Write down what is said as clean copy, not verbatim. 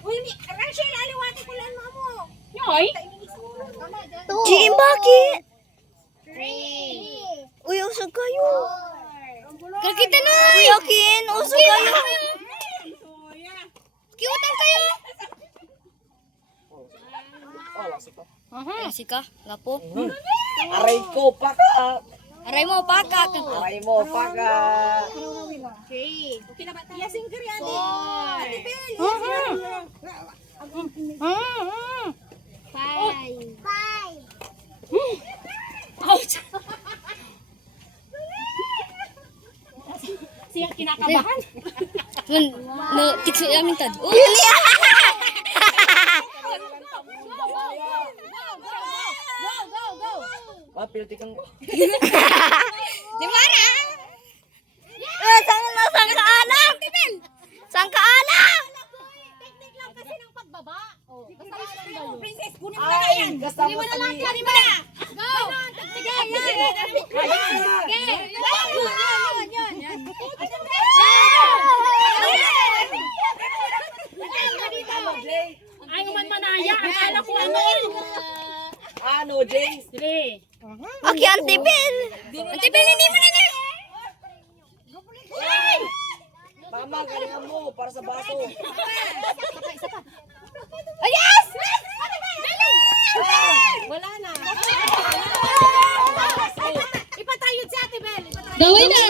Uy, Rachel, aliwati ko lang mo. Yoy. Jim, bakit? Uy, usog kayo. Kakita na! Uy, akin, usog kayo. Kiutan kayo! Kasi ka, lapo. Aray ko, paka. Aray mo, paka. Aray mo, paka. Okay na ba tayo? Yasing kari, ate. Ate Bel. Five. Ouch. Siya kinakabahan. Tikso yamin tad. Papilti kang... Di mana? Sang kaalam. Sang kaalam. Technique lang kasi ng pagbaba. Princess, kunin mo na Ay, yan. kasama Kunin mo na sa lang. niya. Kunin mo na. Go. Sige, yan. Ay, manaya. Akala ko ano. Ano, James? Sige. Aki, Auntie Bel. Auntie Bel, hindi mo na niya. Mama, galingan mo para sa baso. Ay, yes! Wala na. Ipatayod si Ate Bel. Gawin na.